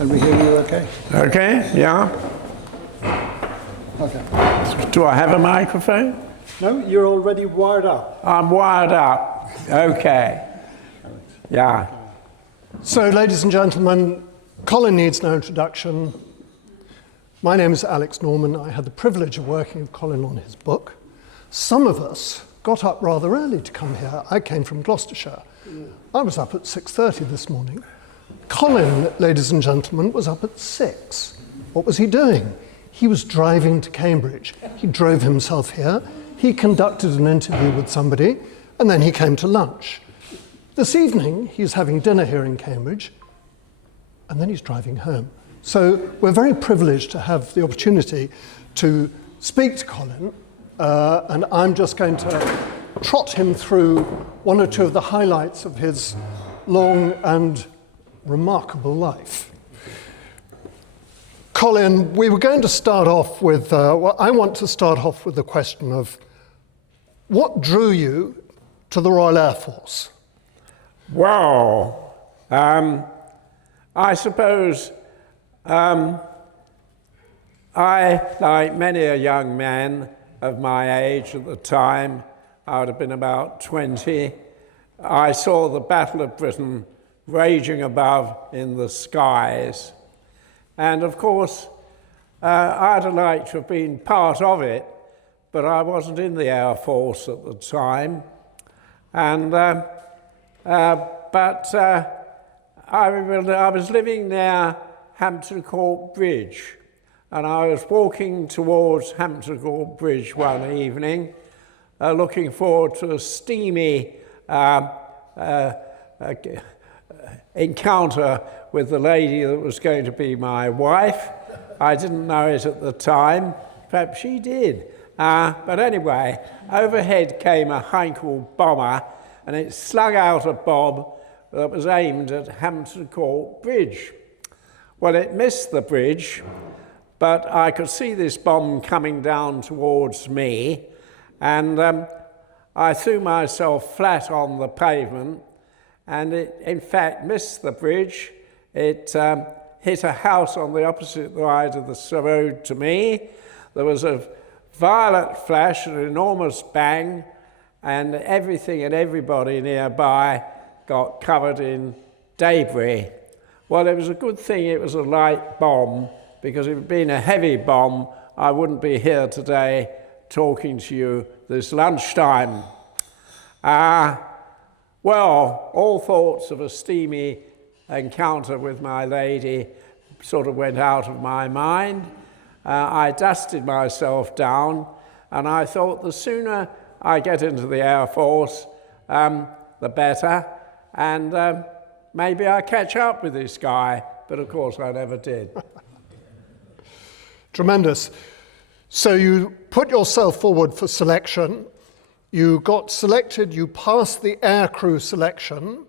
Can we hear you okay? Okay, yeah. Okay. Do I have a microphone? No, you're already wired up. I'm wired up. Okay. Yeah. So, ladies and gentlemen, Colin needs no introduction. My name is Alex Norman. I had the privilege of working with Colin on his book. Some of us got up rather early to come here. I came from Gloucestershire. I was up at 6:30 this morning. Colin, ladies and gentlemen, was up at 6. What was he doing? He was driving to Cambridge. He drove himself here. He conducted an interview with somebody, and then he came to lunch. This evening, he's having dinner here in Cambridge, and then he's driving home. So we're very privileged to have the opportunity to speak to Colin, and I'm just going to trot him through one or two of the highlights of his long and remarkable life. Colin, we were going to start off with, I want to start off with the question of what drew you to the Royal Air Force? Well, I suppose I, like many a young man of my age at the time, I would have been about 20, I saw the Battle of Britain raging above in the skies. And of course, I'd have liked to have been part of it, but I wasn't in the Air Force at the time. And, I was living near Hampton Court Bridge, and I was walking towards Hampton Court Bridge one evening, looking forward to a steamy encounter with the lady that was going to be my wife. I didn't know it at the time, perhaps she did. But anyway, overhead came a Heinkel bomber, and it slung out a bomb that was aimed at Hampton Court Bridge. Well, it missed the bridge, but I could see this bomb coming down towards me, and I threw myself flat on the pavement, and it, in fact, missed the bridge. It hit a house on the opposite side of the road to me. There was a violent flash, an enormous bang, and everything and everybody nearby got covered in debris. Well, it was a good thing it was a light bomb, because if it had been a heavy bomb, I wouldn't be here today talking to you this lunchtime. Well, all thoughts of a steamy encounter with my lady sort of went out of my mind. I dusted myself down, and I thought the sooner I get into the Air Force, the better, and maybe I catch up with this guy, but of course I never did. Tremendous. So you put yourself forward for selection. You got selected, you passed the aircrew selection,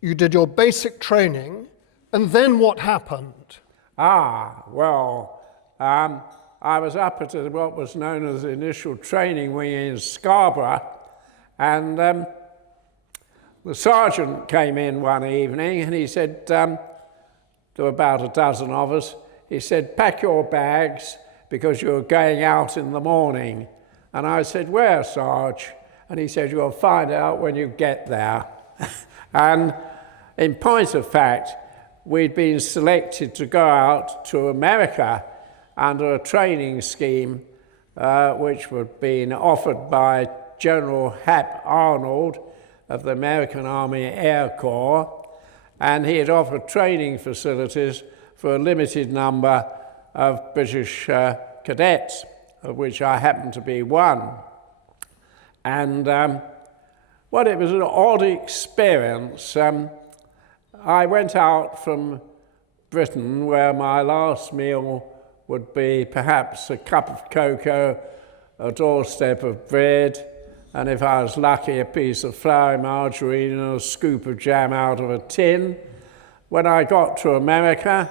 you did your basic training, and then what happened? Well, I was up at what was known as the initial training wing in Scarborough, and the sergeant came in one evening and he said, there were about a dozen of us, he said, pack your bags because you're going out in the morning. And I said, where, Sarge? And he said, you'll find out when you get there. And in point of fact, we'd been selected to go out to America under a training scheme which had been offered by General Hap Arnold of the American Army Air Corps, and he had offered training facilities for a limited number of British cadets, of which I happened to be one. And well, it was an odd experience. I went out from Britain, where my last meal would be perhaps a cup of cocoa, a doorstep of bread, and if I was lucky, a piece of flour, margarine, and a scoop of jam out of a tin. When I got to America,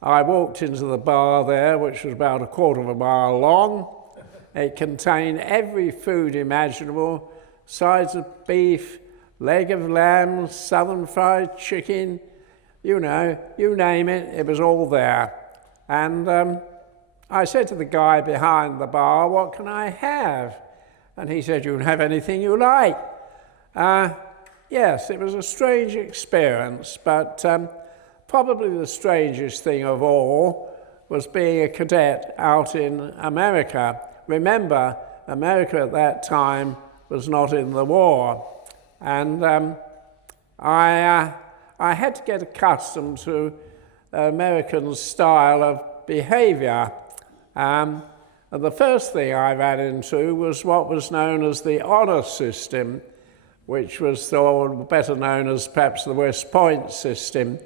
I walked into the bar there, which was about a quarter of a mile long. It contained every food imaginable, sides of beef, leg of lamb, southern fried chicken, you know, you name it, it was all there. And I said to the guy behind the bar, what can I have? And he said, you can have anything you like. Yes, it was a strange experience, but probably the strangest thing of all was being a cadet out in America. Remember, America at that time was not in the war. And I had to get accustomed to American style of behaviour. And the first thing I ran into was what was known as the honour system, which was better known as perhaps the West Point system,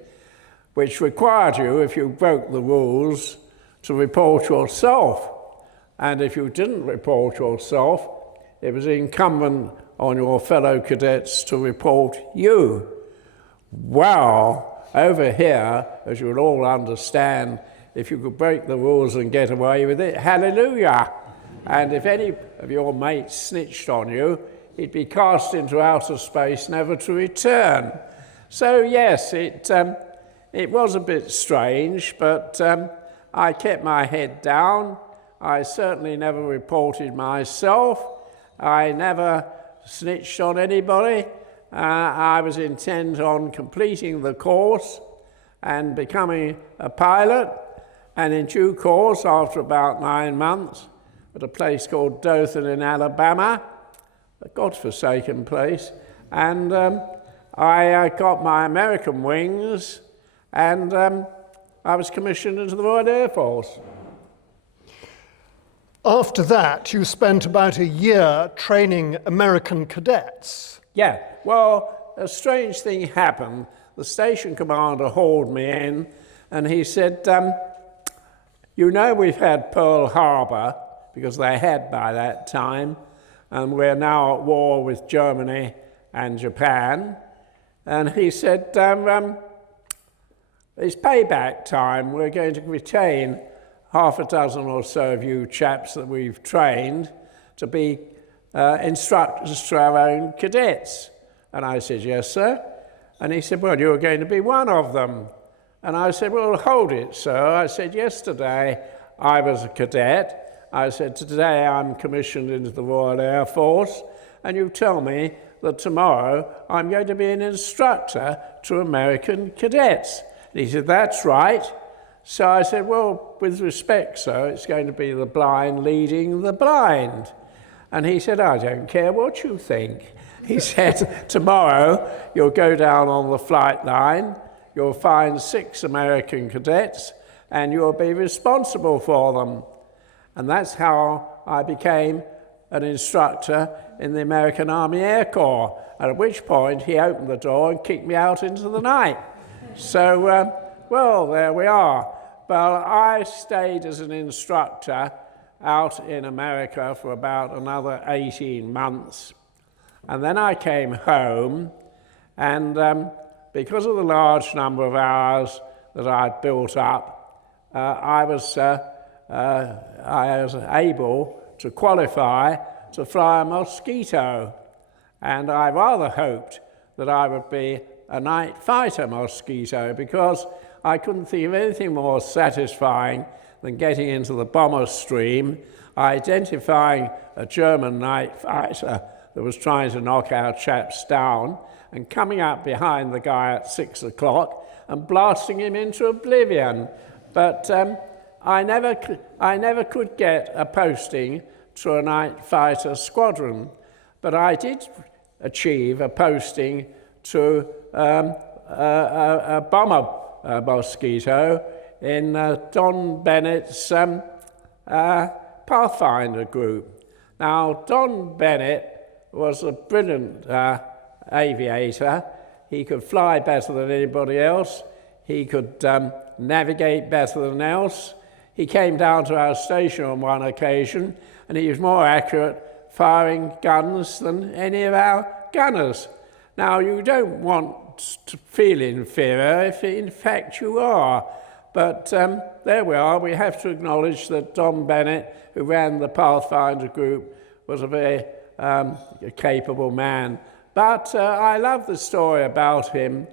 which required you, if you broke the rules, to report yourself. And if you didn't report yourself, it was incumbent on your fellow cadets to report you. Well, over here, as you'll all understand, if you could break the rules and get away with it, hallelujah. And if any of your mates snitched on you, he'd be cast into outer space, never to return. So yes, it was a bit strange, but I kept my head down. I certainly never reported myself. I never snitched on anybody. I was intent on completing the course and becoming a pilot. And in due course, after about 9 months, at a place called Dothan in Alabama, a godforsaken place, and I got my American wings, and I was commissioned into the Royal Air Force. After that, you spent about a year training American cadets. Yeah, well, a strange thing happened. The station commander hauled me in, and he said, you know we've had Pearl Harbor, because they had by that time, and we're now at war with Germany and Japan. And he said, it's payback time. We're going to retain half a dozen or so of you chaps that we've trained to be instructors to our own cadets. And I said, yes, sir. And he said, well, you're going to be one of them. And I said, well, hold it, sir. I said, yesterday I was a cadet. I said, today I'm commissioned into the Royal Air Force. And you tell me that tomorrow I'm going to be an instructor to American cadets. And he said, that's right. So I said, well, with respect, sir, it's going to be the blind leading the blind. And he said, I don't care what you think. He said, tomorrow you'll go down on the flight line, you'll find 6 American cadets, and you'll be responsible for them. And that's how I became an instructor in the American Army Air Corps, at which point he opened the door and kicked me out into the night. So, well, there we are. Well, I stayed as an instructor out in America for about another 18 months. And then I came home, and because of the large number of hours that I'd built up, I was able to qualify to fly a Mosquito. And I rather hoped that I would be a night fighter Mosquito, because I couldn't think of anything more satisfying than getting into the bomber stream, identifying a German night fighter that was trying to knock our chaps down, and coming up behind the guy at 6 o'clock and blasting him into oblivion. But I never could get a posting to a night fighter squadron, but I did achieve a posting to a bomber Mosquito in Don Bennett's Pathfinder group. Now, Don Bennett was a brilliant aviator. He could fly better than anybody else. He could navigate better than else. He came down to our station on one occasion, and he was more accurate firing guns than any of our gunners. Now, you don't want to feel inferior if in fact you are, but there we are. We have to acknowledge that Don Bennett, who ran the Pathfinder group, was a very capable man. But I love the story about him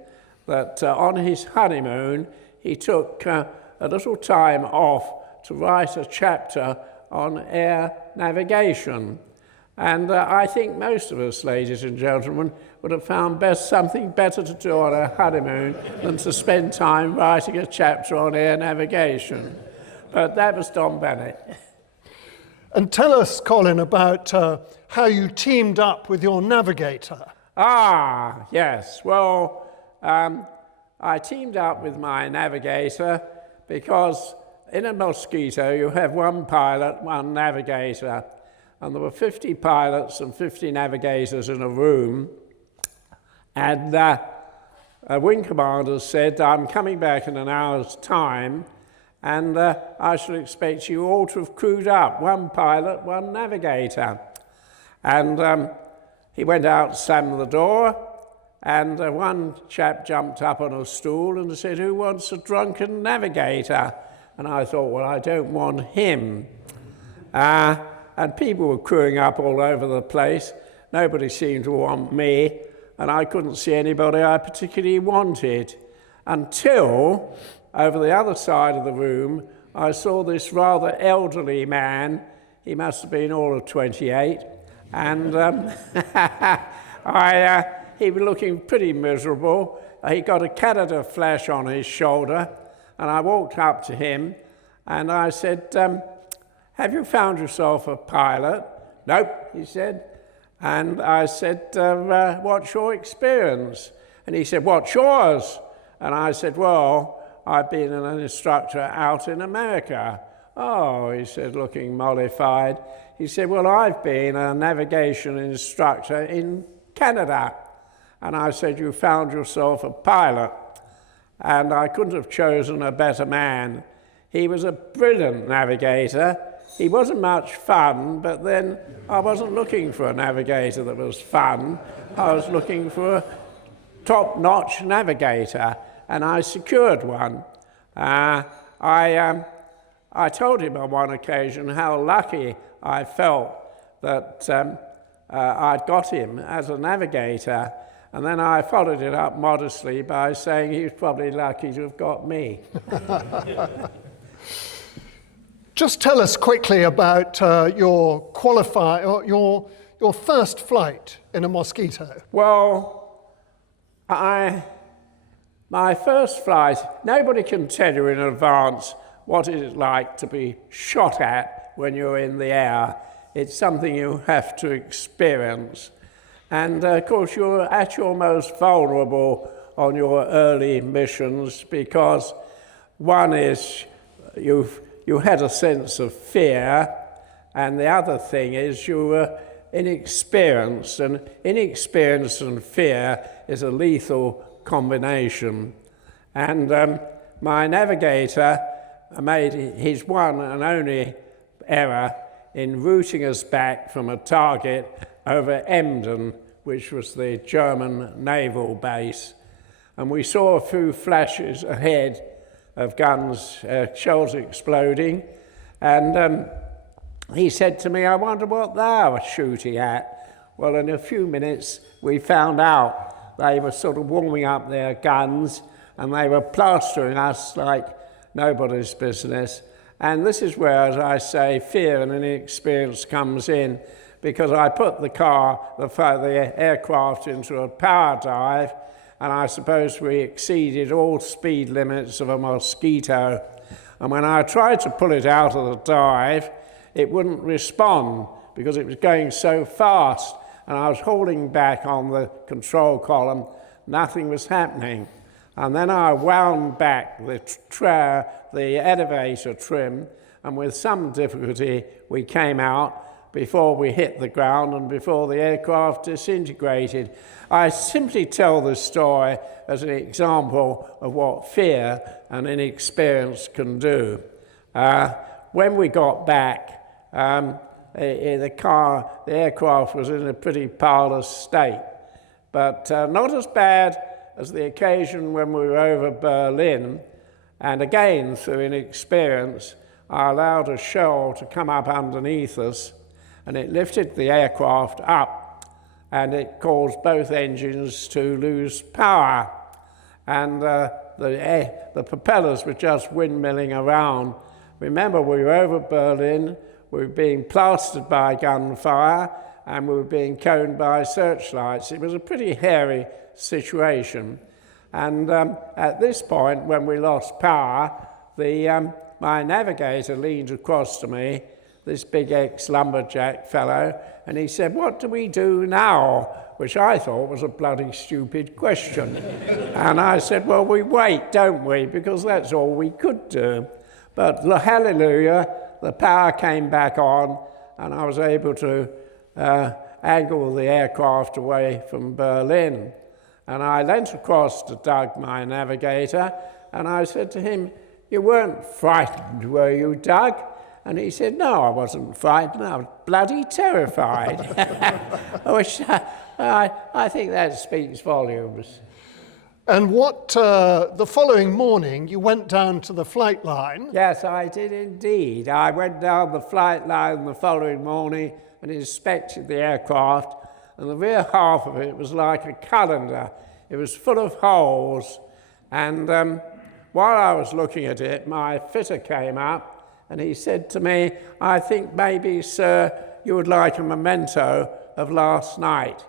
that on his honeymoon he took a little time off to write a chapter on air navigation. And I think most of us, ladies and gentlemen, would have found something better to do on a honeymoon than to spend time writing a chapter on air navigation. But that was Don Bennett. And tell us, Colin, about how you teamed up with your navigator. Ah, yes. Well, I teamed up with my navigator because in a Mosquito you have one pilot, one navigator. And there were 50 pilots and 50 navigators in a room. And wing commander said, I'm coming back in an hour's time, and I shall expect you all to have crewed up, one pilot, one navigator. And he went out, slammed the door, and one chap jumped up on a stool and said, who wants a drunken navigator? And I thought, well, I don't want him. And people were crewing up all over the place. Nobody seemed to want me, and I couldn't see anybody I particularly wanted. Until, over the other side of the room, I saw this rather elderly man. He must have been all of 28. And he was looking pretty miserable. He got a Canada flash on his shoulder, and I walked up to him, and I said, have you found yourself a pilot? Nope, he said. And I said, what's your experience? And he said, what's yours? And I said, well, I've been an instructor out in America. Oh, he said, looking mollified. He said, well, I've been a navigation instructor in Canada. And I said, you found yourself a pilot. And I couldn't have chosen a better man. He was a brilliant navigator. He wasn't much fun, but then I wasn't looking for a navigator that was fun. I was looking for a top-notch navigator, and I secured one. I told him on one occasion how lucky I felt that I'd got him as a navigator, and then I followed it up modestly by saying he was probably lucky to have got me. Just tell us quickly about your first flight in a Mosquito. Well, my first flight, nobody can tell you in advance what it is like to be shot at when you're in the air. It's something you have to experience. And of course, you're at your most vulnerable on your early missions because one is you had a sense of fear, and the other thing is you were inexperienced, and inexperience and fear is a lethal combination. And my navigator made his one and only error in routing us back from a target over Emden, which was the German naval base. And we saw a few flashes ahead of guns, shells exploding, and he said to me, I wonder what they were shooting at. Well, in a few minutes we found out they were sort of warming up their guns, and they were plastering us like nobody's business. And this is where, as I say, fear and inexperience comes in, because I put the aircraft into a power dive, and I suppose we exceeded all speed limits of a Mosquito. And when I tried to pull it out of the dive, it wouldn't respond because it was going so fast, and I was holding back on the control column. Nothing was happening. And then I wound back the elevator trim, and with some difficulty we came out before we hit the ground and before the aircraft disintegrated. I simply tell this story as an example of what fear and inexperience can do. When we got back, the aircraft was in a pretty parlous state, but not as bad as the occasion when we were over Berlin, and again, through inexperience, I allowed a shell to come up underneath us, and it lifted the aircraft up, and it caused both engines to lose power. and the propellers were just windmilling around. Remember, we were over Berlin, we were being plastered by gunfire, and we were being coned by searchlights. It was a pretty hairy situation. And at this point, when we lost power, my navigator leaned across to me, this big ex-lumberjack fellow, and he said, "What do we do now?" Which I thought was a bloody stupid question. And I said, "Well, we wait, don't we? Because that's all we could do." But hallelujah, the power came back on, and I was able to angle the aircraft away from Berlin. And I leant across to Doug, my navigator, and I said to him, "You weren't frightened, were you, Doug?" And he said, "No, I wasn't frightened, I was bloody terrified." Which I think that speaks volumes. And what, the following morning, you went down to the flight line. Yes, I did indeed. I went down the flight line the following morning and inspected the aircraft, and the rear half of it was like a calendar. It was full of holes, and while I was looking at it, my fitter came up, and he said to me, "I think maybe, sir, you would like a memento of last night."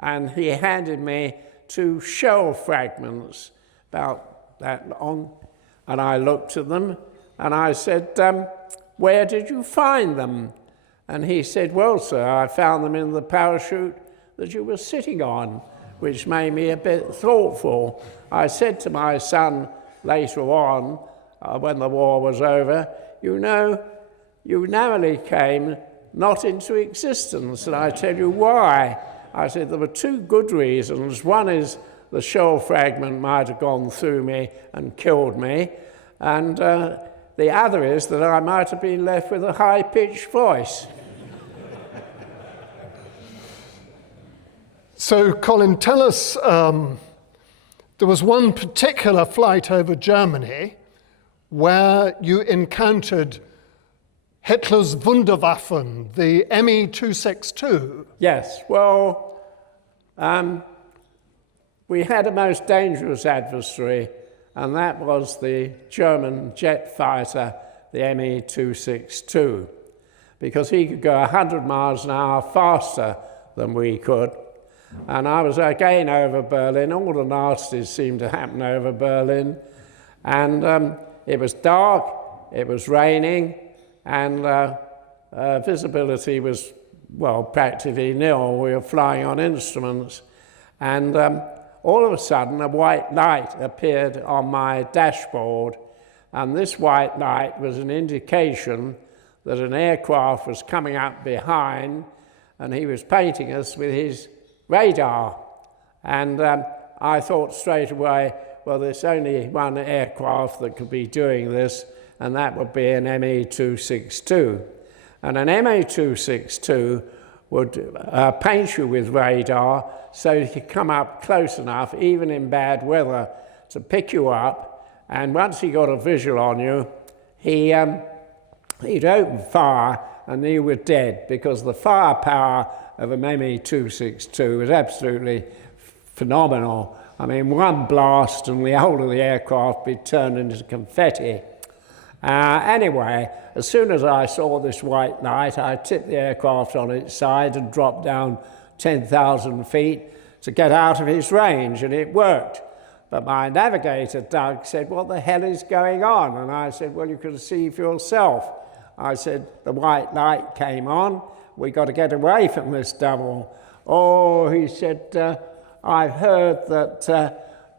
And he handed me 2 shell fragments, about that long, and I looked at them, and I said, "Where did you find them?" And he said, "Well, sir, I found them in the parachute that you were sitting on," which made me a bit thoughtful. I said to my son later on, when the war was over, "You know, you narrowly came not into existence," and I tell you why. I said there were 2 good reasons. One is the shell fragment might have gone through me and killed me, and the other is that I might have been left with a high-pitched voice. So, Colin, tell us, there was one particular flight over Germany where you encountered Hitler's Wunderwaffen, the Me-262. Yes, well, we had a most dangerous adversary, and that was the German jet fighter, the Me-262, because he could go 100 miles an hour faster than we could. And I was again over Berlin. All the nasties seemed to happen over Berlin. And it was dark, it was raining, and visibility was, well, practically nil. We were flying on instruments. And all of a sudden, a white light appeared on my dashboard. And this white light was an indication that an aircraft was coming up behind, and he was painting us with his radar. And I thought straight away, well, there's only one aircraft that could be doing this, and that would be an Me-262. And an Me-262 would paint you with radar so you could come up close enough, even in bad weather, to pick you up. And once he got a visual on you, he'd open fire and you were dead, because the firepower of a Me-262 was absolutely phenomenal. I mean, one blast and the whole of the aircraft be turned into confetti. Anyway, as soon as I saw this white light, I tipped the aircraft on its side and dropped down 10,000 feet to get out of his range, and it worked. But my navigator, Doug, said, "What the hell is going on?" And I said, "Well, you can see for yourself." I said, "The white light came on. We got to get away from this double." "Oh," he said, "I've heard that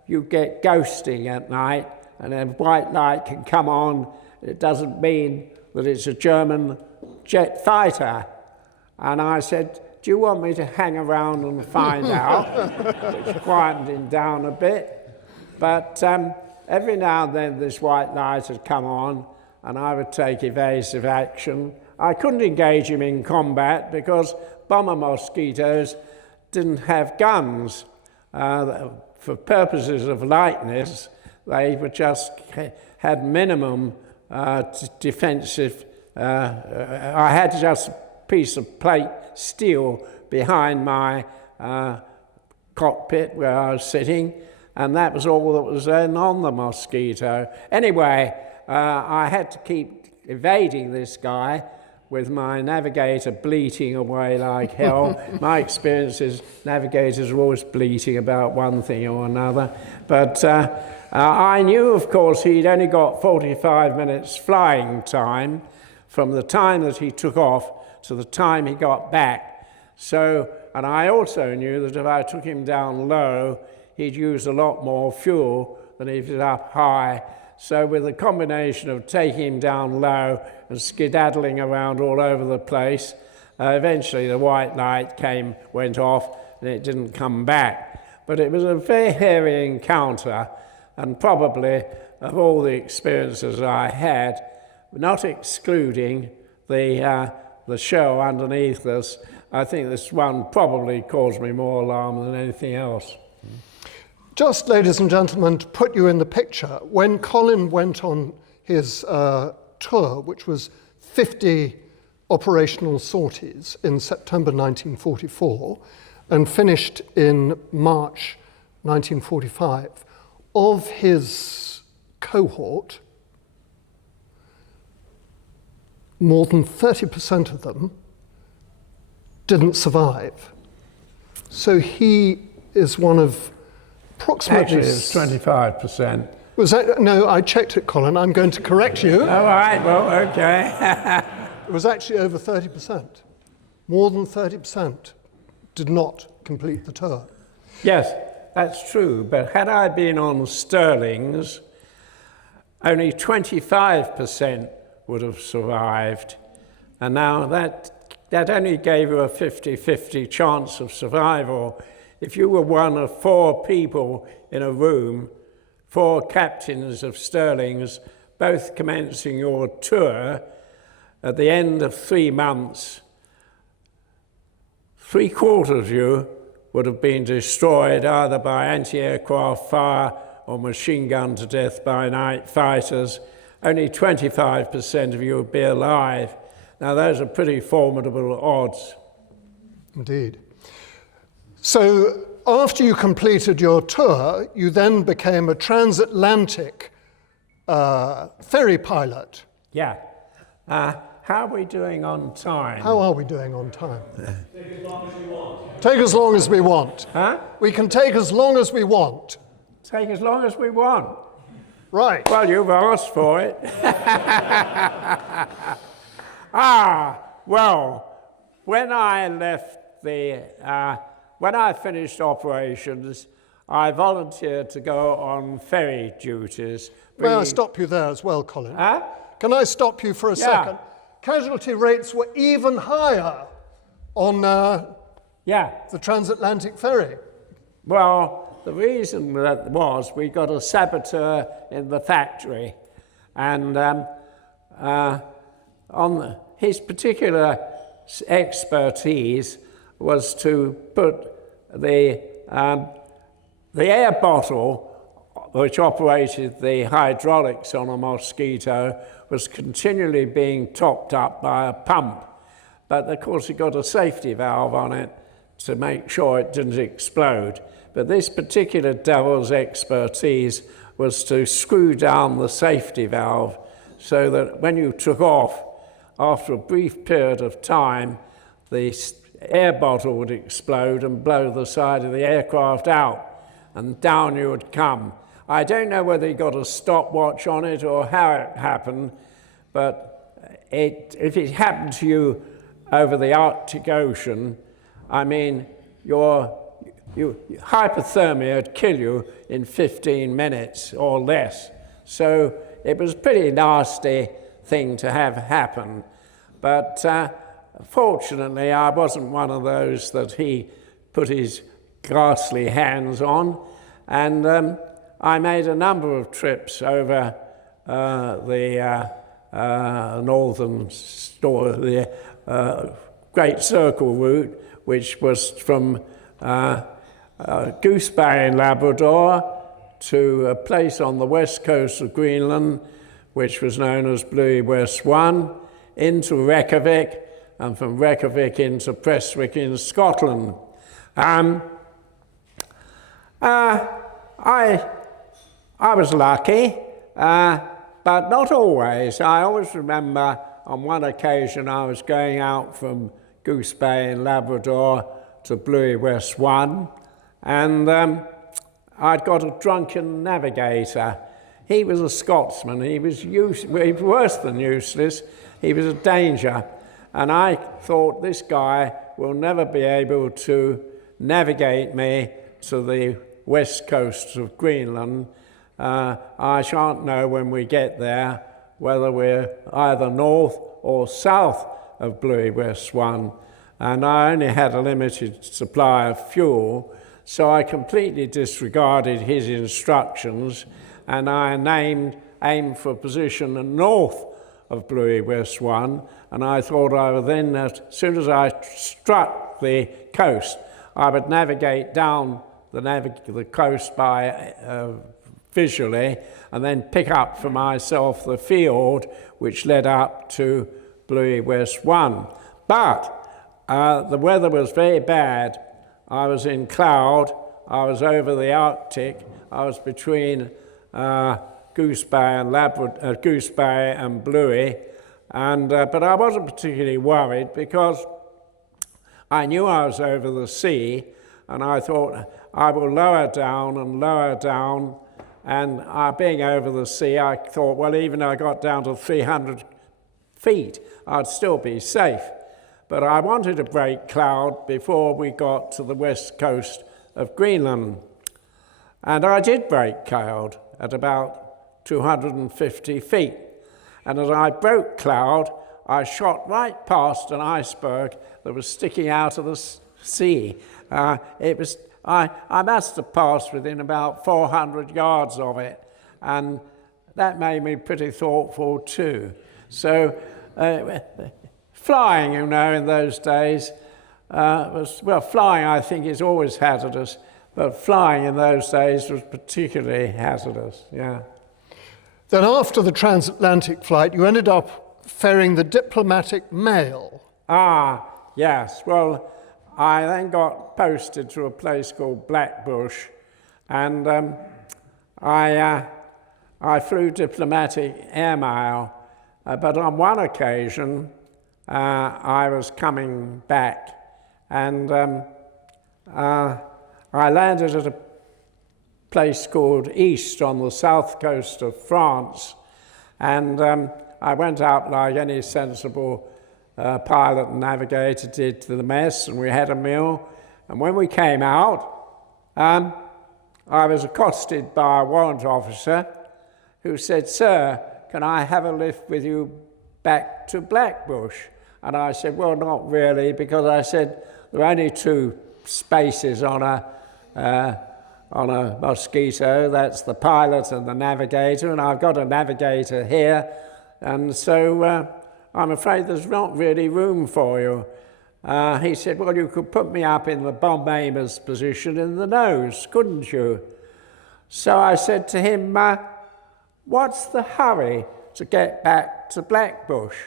you get ghosting at night, and a white light can come on. It doesn't mean that it's a German jet fighter." And I said, "Do you want me to hang around and find out?" Which quietened him down a bit. But every now and then this white light had come on, and I would take evasive action. I couldn't engage him in combat because bomber Mosquitoes didn't have guns. For purposes of lightness, they were just had minimum defensive. I had just a piece of plate steel behind my cockpit where I was sitting, and that was all that was then on the Mosquito. Anyway, I had to keep evading this guy with my navigator bleating away like hell. My experience is navigators are always bleating about one thing or another. But I knew, of course, he'd only got 45 minutes flying time from the time that he took off to the time he got back. So, and I also knew that if I took him down low, he'd use a lot more fuel than if he was up high. So with a combination of taking him down low and skedaddling around all over the place, eventually the white light went off and it didn't come back. But it was a very hairy encounter, and probably of all the experiences I had, not excluding the show underneath us, I think this one probably caused me more alarm than anything else. Just, ladies and gentlemen, to put you in the picture, when Colin went on his tour, which was 50 operational sorties in September 1944 and finished in March 1945, of his cohort, more than 30% of them didn't survive. So he is one of approximately... Actually, it's 25%. Was that? No, I checked it, Colin. I'm going to correct you. All right, well, okay. It was actually over 30%. More than 30% did not complete the tour. Yes, that's true, but had I been on Sterling's, only 25% would have survived. And now that only gave you a 50-50 chance of survival. If you were one of 4 people in a room, 4 captains of Sterling's, both commencing your tour, at the end of 3 months, 3/4 of you would have been destroyed either by anti-aircraft fire or machine gun to death by night fighters. Only 25% of you would be alive. Now, those are pretty formidable odds. Indeed. So after you completed your tour, you then became a transatlantic ferry pilot. Yeah. How are we doing on time? How are we doing on time? Take as long as we want. Take as long as we want. Huh? We can take as long as we want. Take as long as we want. Right. Well, you've asked for it. Well, when I left when I finished operations, I volunteered to go on ferry duties. May I stop you there as well, Colin? Huh? Can I stop you for a second? Casualty rates were even higher on the transatlantic ferry. Well, the reason that was we got a saboteur in the factory, and his particular expertise was to put the air bottle, which operated the hydraulics on a Mosquito, was continually being topped up by a pump. But of course it got a safety valve on it to make sure it didn't explode. But this particular devil's expertise was to screw down the safety valve so that when you took off, after a brief period of time, the air bottle would explode and blow the side of the aircraft out, and down you would come. I don't know whether he got a stopwatch on it or how it happened, but if it happened to you over the Arctic Ocean, I mean, hypothermia would kill you in 15 minutes or less. So it was a pretty nasty thing to have happen. But fortunately, I wasn't one of those that he put his ghastly hands on. And I made a number of trips over the Great Circle route, which was from Goose Bay in Labrador to a place on the west coast of Greenland, which was known as Bluey West 1, into Reykjavik, and from Reykjavik into Prestwick in Scotland. I was lucky, but not always. I always remember on one occasion I was going out from Goose Bay in Labrador to Bluey West 1, and I'd got a drunken navigator. He was a Scotsman. He was worse than useless. He was a danger. And I thought, this guy will never be able to navigate me to the west coast of Greenland. I shan't know when we get there whether we're either north or south of Bluey West 1. And I only had a limited supply of fuel, so I completely disregarded his instructions, and I aimed for a position north of Bluey West 1, and I thought I would then, as soon as I struck the coast, I would navigate down the coast by visually, and then pick up for myself the fiord which led up to Bluey West 1. But the weather was very bad. I was in cloud, I was over the Arctic, I was between Goose Bay and Bluey, and but I wasn't particularly worried because I knew I was over the sea, and I thought I will lower down and lower down, and being over the sea, I thought, well, even though I got down to 300 feet, I'd still be safe. But I wanted to break cloud before we got to the west coast of Greenland. And I did break cloud at about 250 feet. And as I broke cloud, I shot right past an iceberg that was sticking out of the sea. I must have passed within about 400 yards of it, and that made me pretty thoughtful too. So flying, you know, in those days flying I think is always hazardous, but flying in those days was particularly hazardous, yeah. Then after the transatlantic flight, you ended up ferrying the diplomatic mail. Ah, yes. Well, I then got posted to a place called Blackbush, and I flew diplomatic airmail, but on one occasion I was coming back, and I landed at a place called East on the south coast of France, and I went out like any sensible pilot and navigator did to the mess, and we had a meal, and when we came out, I was accosted by a warrant officer who said, "Sir, can I have a lift with you back to Blackbush?" And I said, "Well, not really," because I said there are only two spaces on a Mosquito. That's the pilot and the navigator, and I've got a navigator here, and so I'm afraid there's not really room for you. He said, "Well, you could put me up in the bomb aimer's position in the nose, couldn't you?" So I said to him, "What's the hurry to get back to Blackbush?"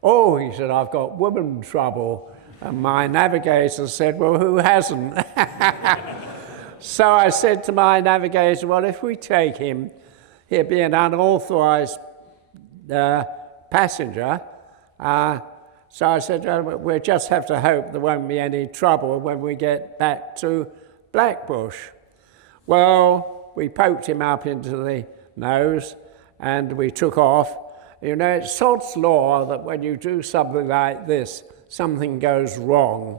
"Oh," he said, "I've got woman trouble." And my navigator said, "Well, who hasn't?" So I said to my navigator, "Well, if we take him, he'll be an unauthorized passenger." So I said, "Well, we'll just have to hope there won't be any trouble when we get back to Blackbush." Well, we poked him up into the nose and we took off. You know, it's sod's law that when you do something like this, something goes wrong.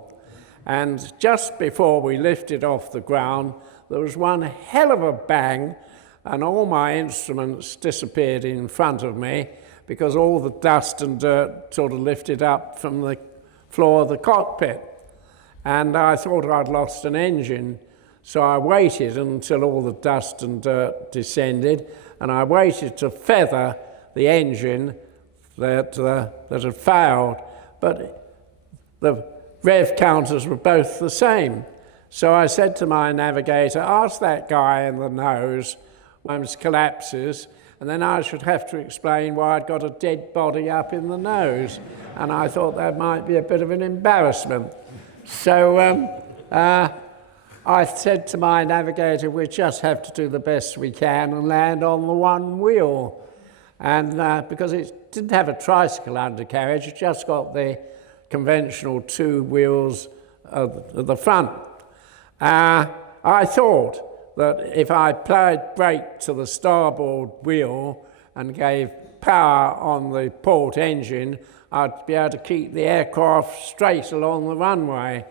And just before we lifted off the ground, there was one hell of a bang, and all my instruments disappeared in front of me because all the dust and dirt sort of lifted up from the floor of the cockpit. And I thought I'd lost an engine, so I waited until all the dust and dirt descended, and I waited to feather the engine that had failed. But the rev counters were both the same. So I said to my navigator, "Ask that guy in the nose when it collapses," and then I should have to explain why I'd got a dead body up in the nose. And I thought that might be a bit of an embarrassment. So I said to my navigator, we just have to do the best we can and land on the one wheel. And because it didn't have a tricycle undercarriage, it just got the conventional two wheels at the front. I thought that if I applied brake to the starboard wheel and gave power on the port engine, I'd be able to keep the aircraft straight along the runway.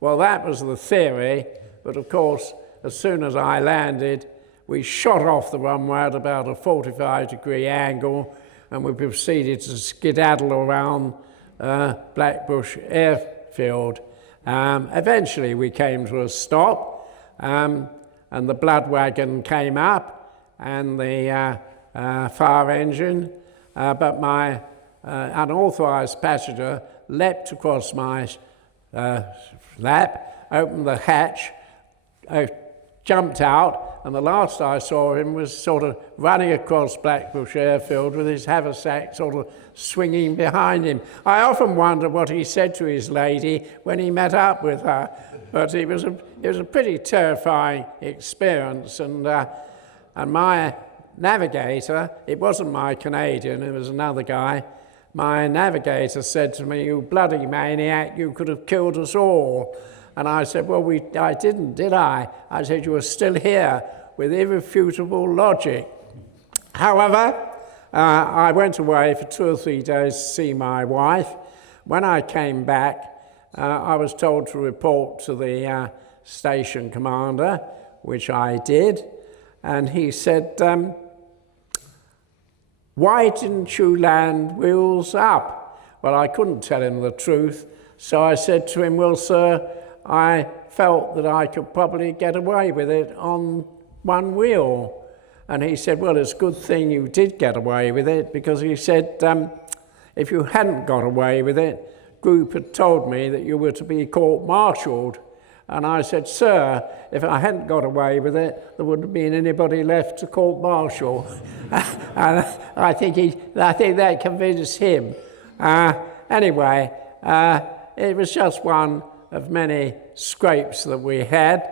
Well, that was the theory, but of course, as soon as I landed, we shot off the runway at about a 45-degree angle, and we proceeded to skedaddle around Blackbush airfield. Eventually, we came to a stop, and the blood wagon came up, and the fire engine, but my unauthorised passenger leapt across my lap, opened the hatch, jumped out, and the last I saw him was sort of running across Blackbush airfield with his haversack sort of swinging behind him. I often wonder what he said to his lady when he met up with her, but it was a pretty terrifying experience. And my navigator, it wasn't my Canadian, it was another guy, my navigator said to me, "You bloody maniac, you could have killed us all." And I said, well, I didn't, did I? I said, you were still here with irrefutable logic. However, I went away for 2 or 3 days to see my wife. When I came back, I was told to report to the station commander, which I did. And he said, why didn't you land wheels up? Well, I couldn't tell him the truth. So I said to him, well, sir, I felt that I could probably get away with it on one wheel. And he said, well, it's a good thing you did get away with it, because he said, if you hadn't got away with it, group had told me that you were to be court-martialed. And I said, sir, if I hadn't got away with it, there wouldn't have been anybody left to court-martial. And I think that convinced him. Anyway, it was just one of many scrapes that we had,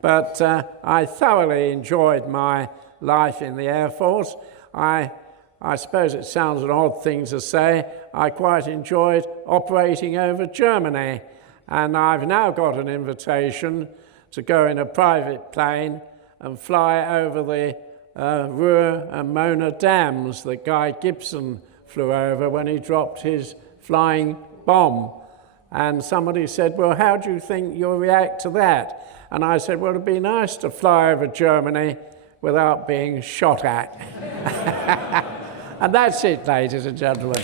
but I thoroughly enjoyed my life in the Air Force. I suppose it sounds an odd thing to say, I quite enjoyed operating over Germany, and I've now got an invitation to go in a private plane and fly over the Ruhr and Mona dams that Guy Gibson flew over when he dropped his flying bomb. And somebody said, well, how do you think you'll react to that? And I said, well, it'd be nice to fly over Germany without being shot at. And that's it, ladies and gentlemen.